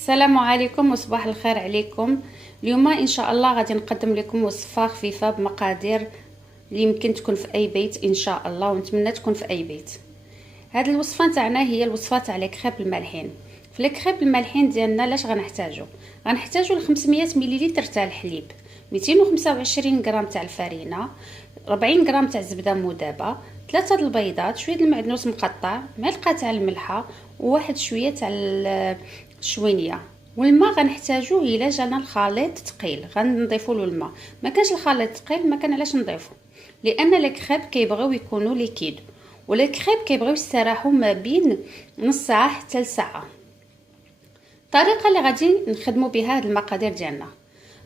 السلام عليكم وصباح الخير عليكم. اليوم ان شاء الله غادي نقدم لكم وصفه خفيفه بمقادير اللي يمكن تكون في اي بيت ان شاء الله، ونتمنى تكون في اي بيت. هذه الوصفه تاعنا هي الوصفه تاع لي كريب المالحين. في لي كريب المالحين ديالنا لاش غنحتاجو ل 500 مليلتر تاع الحليب، 225 غرام تاع الفرينه، 40 غرام تاع الزبده مذابه، 3 البيضات، شويه المعدنوس مقطع، معلقه تاع الملحه، وواحد شويه تاع الشوينيه. والماء غنحتاجوه الا جانا الخليط ثقيل غنضيفوا له الماء، ما كانش الخليط ثقيل ما كان علاش نضيفو، لان لي كريب كيبغيو يكونوا ليكيد، ولا كريب كيبغيو يستراحوا ما بين نص ساعه حتى لساعه. الطريقه اللي غادي نخدموا بها هاد المقادير ديالنا،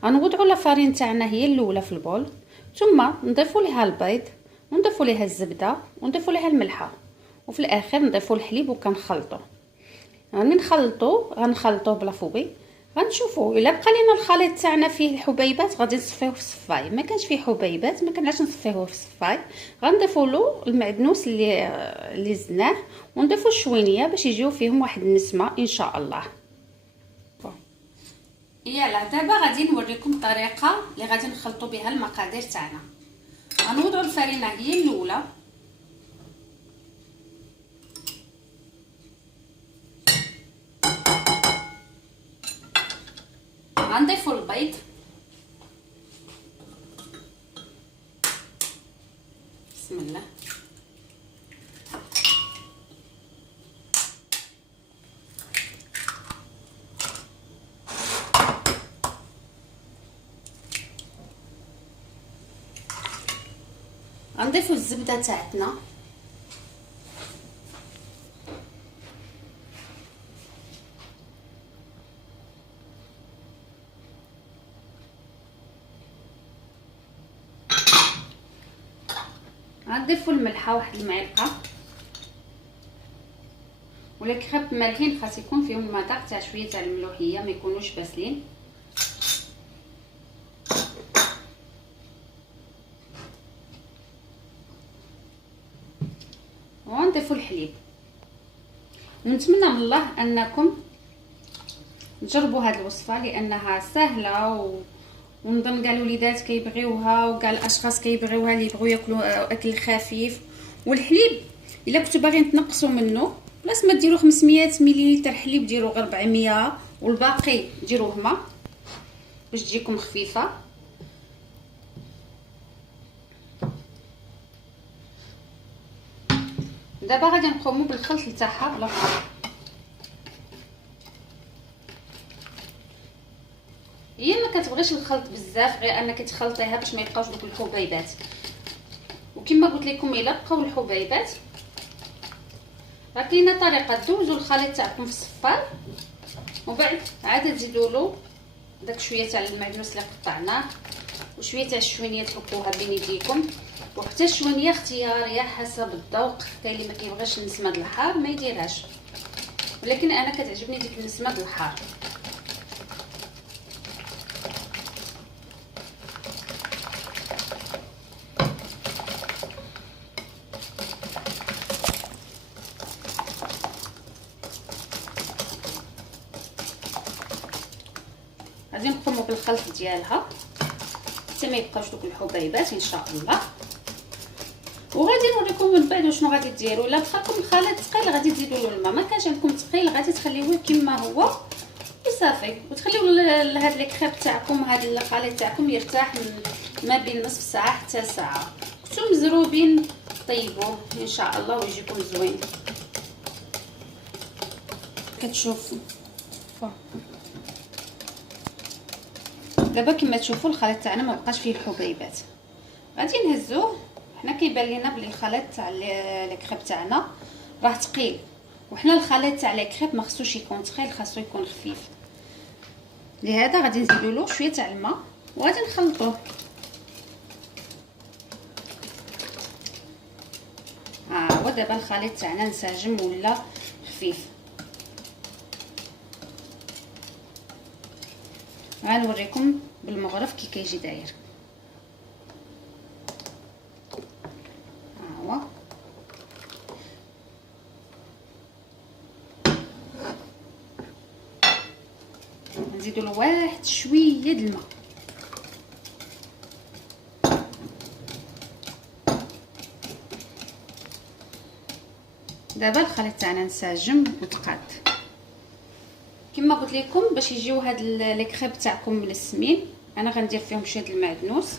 غنوضعوا لا فارين تاعنا هي الاولى في البول، ثم نضيفوا ليها البيض، ونضيفوا ليها الزبده، ونضيفوا ليها الملحه، وفي الاخير نضيفوا الحليب وكنخلطوا. ملي غنخلطوه بلا فوبي، غنشوفوا الا بقى لينا الخليط تاعنا فيه الحبيبات غادي نصفيوه في الصفاي، ما كانش فيه حبيبات ما كنعرفش نصفيوه في الصفاي، غنضيفوا له المعدنوس اللي زدناه، ونضيفوا الشوينيه باش يجيو فيهم واحد النسمه ان شاء الله. يلا دابا غادي نوريكم الطريقه اللي غادي نخلطوا بها المقادير تاعنا. غنوضعوا الفرينه هي الاولى، غنضيفوا البيض، بسم الله، غنضيفوا الزبده تاعتنا، غنضيفوا الملحه واحد المعلقه، ولا كريب مالحين خاص يكون فيهم المذاق تاع شويه تاع الملوحيه، ما يكونوش باسلين. ونضيفوا الحليب، ونتمنى من الله انكم تجربوا هذه الوصفه لانها سهله ونظن كاع الوليدات كيبغيوها وكاع الاشخاص كيبغيوها اللي يبغوا ياكلوا اكل خفيف. والحليب الا كنتو باغيين تنقصوا منه، بلاص ما ديروا 500 مليلتر حليب ديروا غير 400، والباقي ديروه ماء باش تجيكم خفيفه. دابا غادي نقوموا بالخلط تاعها بلا خلط. هي ما كتبغيش الخلط بزاف، غير انك تخلطيها باش ما يبقاوش دوك الحبيبات، وكما قلت لكم الا بقاو الحبيبات راه كاينه طريقه دوزوا الخليط تاعكم في الصفار، وبعد عاد تزيدوا له داك شويه تاع المعدنوس اللي قطعناه وشويه تاع الشوينيه تحطوها بين يديكم، وحتى الشوينيه اختياريه حسب الذوق، كاين اللي ما كيبغيش النسمه د الحار ما يديرهاش، ولكن انا كتعجبني ديك النسمه د الحار. غادي نقوموا بالخلط ديالها حتى ما يبقاوش دوك الحبيبات ان شاء الله، وغادي نوريكم من بعد شنو غادي ديروا. الا بقاكم الخليط ثقيل غادي تزيدوا له الماء، ما كانش عندكم ثقيل غادي تخليوه كما هو وصافي، وتخليو هاد لي كريب تاعكم هاد الخليط تاعكم يرتاح ما بين نصف ساعه حتى ساعه، كنتو مزروبين طيبوه ان شاء الله ويجيكم زوين. كتشوفوا دابا كما تشوفوا الخليط تاعنا ما بقاش فيه الحبيبات، غادي نهزوه. حنا كيبان لينا بلي الخليط تاع لي كريب تاعنا راه ثقيل، وحنا الخليط تاع لي كريب ما خصوش يكون ثقيل، خاصو يكون خفيف، لهذا غادي نزيدوا له شويه تاع الماء وغادي نخلطوه. هو دابا الخليط تاعنا انسجم ولا خفيف. غنوريكم بالمغرف كي كيجي داير. هو نزيدوا له واحد شويه د الماء. دابا الخليط تاعنا نساجم وتقاد. كما قلت لكم باش يجيو هاد لي كريب تاعكم ملسمين انا غندير فيهم شويه المعدنوس،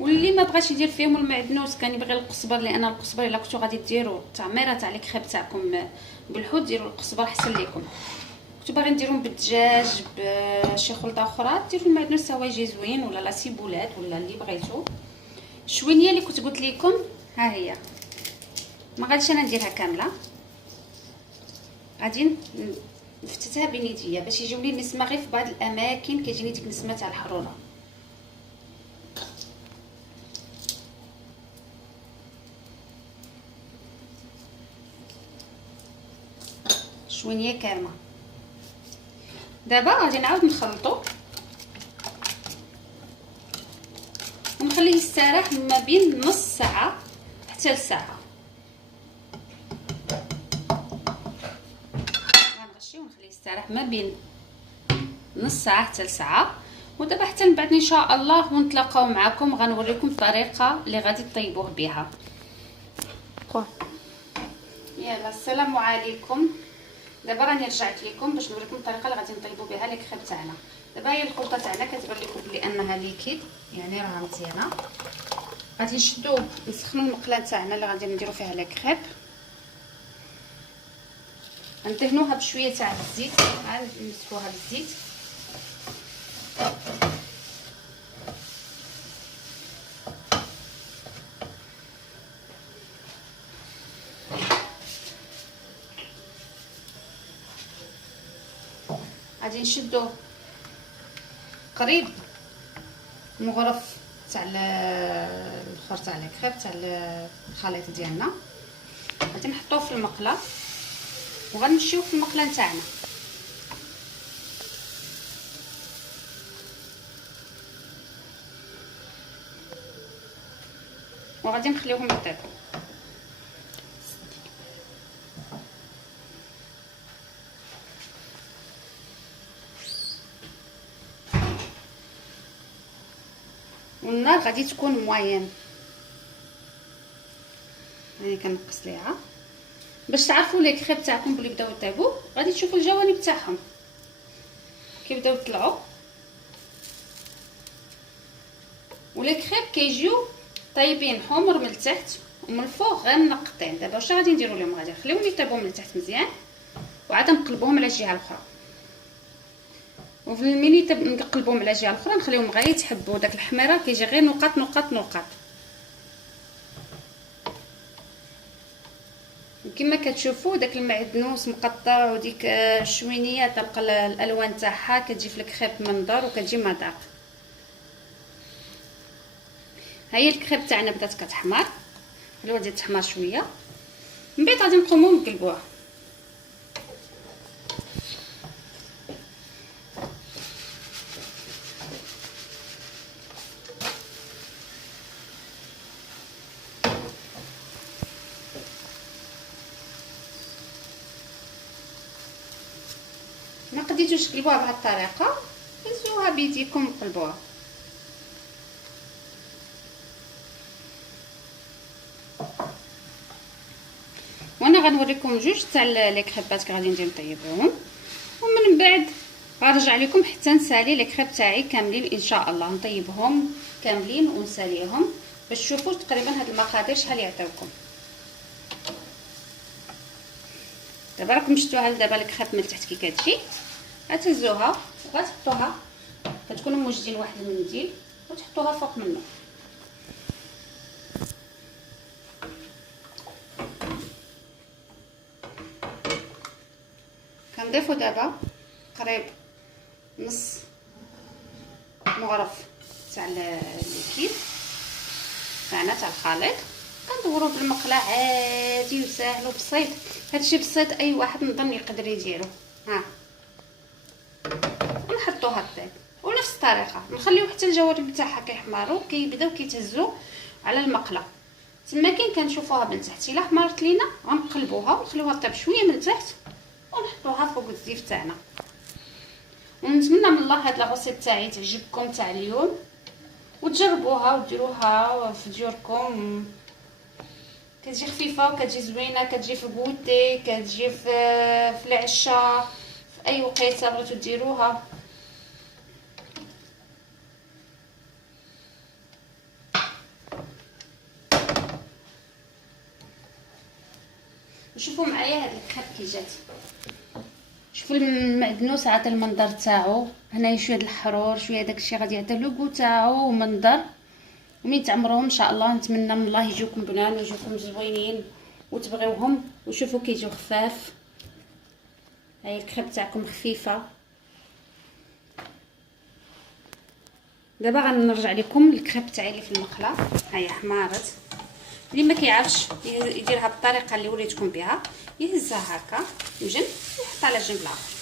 واللي ما بغاش يدير فيهم المعدنوس كان يبغي القزبر، لان القزبر الا كنتو غادي ديروا التعميره تاع لي كريب تاعكم بالحوت ديروا القزبر احسن لكم. كنتو باغي نديرهم بالدجاج بشي خلطه اخرى ديروا المعدنوس هو يجي زوين، ولا لا سيبولات ولا اللي بغيتو. الشوينيه اللي كنت قلت لكم ها هي، ما غاديش انا نديرها كامله، غادي نفتتها بنيديه باش يجيوني النسمه غير في بعض الاماكن كيجيني ديك النسمه تاع الحروره. شوينيه كامله. دابا غادي نعاود نخلطو ونخليه يستراح ما بين نص ساعه حتى لساعه. غنغشيه ونخليه يستراح ما بين نص ساعه حتى لساعه. ودابا حتى من بعد ان شاء الله ونتلاقاو معكم، غنوريكم الطريقه اللي غادي طيبوه بها. يلا السلام عليكم. دابا راني رجعت لكم باش نوريكم الطريقه اللي غادي نطيبوا بها لي كريب تاعنا. دابا هي الخلطه تاعنا كتبان لكم بلي انها ليكيد، يعني راها مزيانه. غادي نشدو نسخنوا المقله تاعنا اللي غادي نديروا فيها لي كريب، ندهنوها بشويه تاع الزيت، عاد نمسحوها بالزيت. غادي نشدو قريب مغرف تاع الاخر تاع الكريب تاع الخليط ديالنا، غادي نحطوه في المقله وغنمشيو في المقله تاعنا وغادي نخليوهم يطيبوا. والنار غادي تكون موين، هاني كنقص ليها باش تعرفوا لي كريب تاعكم بلي بداو يطيبوا. غادي تشوفوا الجوانب تاعهم كيبداو يطلعوا، ولي كريب كيجيو طايبين حمر من التحت ومن الفوق غير منقطين. دابا واش غادي نديروا لهم؟ غادي نخليوهم يطيبوا من التحت مزيان وعاد نقلبوهم على الجهه الاخرى، وفي الميني نقلبوهم على الجهه الاخرى نخليهم غير يتحبوا. داك الحميره كيجي غير نقط نقط نقط. كما كتشوفوا داك المعدنوس مقطع وديك الشوينيه تلقى الالوان تاعها كتجي في الكريب منظر وكتجي مذاق. هاهي الكريب تاعنا بدات كتحمر، خليوها تزيد تحمر شويه، من بعد غادي نقوموا نقلبوها. ما قديتوش تقلبوها بهذه الطريقه، هزوها بيديكم وقلبوها. وانا غنوريكم جوج تاع لي كريبات غادي ندير نطيبوهم، ومن بعد غنرجع لكم حتى نسالي لي كريب تاعي كاملين ان شاء الله، نطيبهم كاملين ونساليهم باش تشوفوا تقريبا هاد المقادير شحال يعطيوكم. دابا راكم شفتوها دابا الكريب من التحت كي كتجي، غتهزوها وغتحطوها، كتكونوا موجدين واحد المنديل وتحطوها فوق منه. كنضيفوا دابا قريب نص مغرف تاع الليكيد تاعنا تاع الخليط، كندوروا بالمقله عادي وساهل وبسيط. هادشي بسيط اي واحد نظن يقدر يديرو. ها نحطوها طيب، ونفس الطريقه نخليو حتى الجوانب تاعها كيحمروا كيبداو كيتهزوا على المقله. تما كاين كنشوفوها من تحت، الا حمرت لينا غنقلبوها ونخليوها طيب شويه من تحت ونحطوها فوق الزيت تاعنا. ونتمنى من الله هاد لاغوسيت تاعي تعجبكم تاع اليوم، وتجربوها وديروها في ديوركم. كتجي خفيفه وكتجي زوينه، كتجي في بوتي، كتجي في العشاء، في اي وقيته بغيتو ديروها. شوفوا معايا هاد الكريب كي جات، شوفوا المعدنوس عاد المنظر تاعو هنايا، شويه د الحرور شويه داكشي غادي يعطي لوغو تاعو ومنظر. ومين تعمروهم ان شاء الله نتمنى من الله يجيوكم بنان ويجيوكم زوينين وتبغيوهم. وشوفوا كيجيو خفاف، هاي الكريب تاعكم خفيفه. دابا غنرجع لكم الكريب تاعي اللي في المقله. هاي حمارت، اللي ما كيعرفش يديرها بالطريقه اللي وريتكم بها، يهزها هكا وجنب ويحطها على جنب الاخر.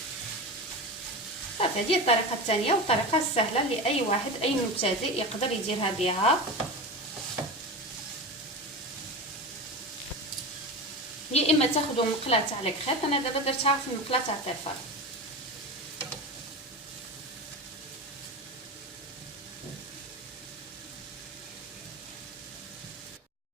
صافي، هذه الطريقه الثانيه والطريقه السهله اللي اي واحد اي مبتدئ يقدر يديرها بها. يا اما تاخذوا مقله تاع الكريب، انا دابا درتها في المقله تاع الطفل.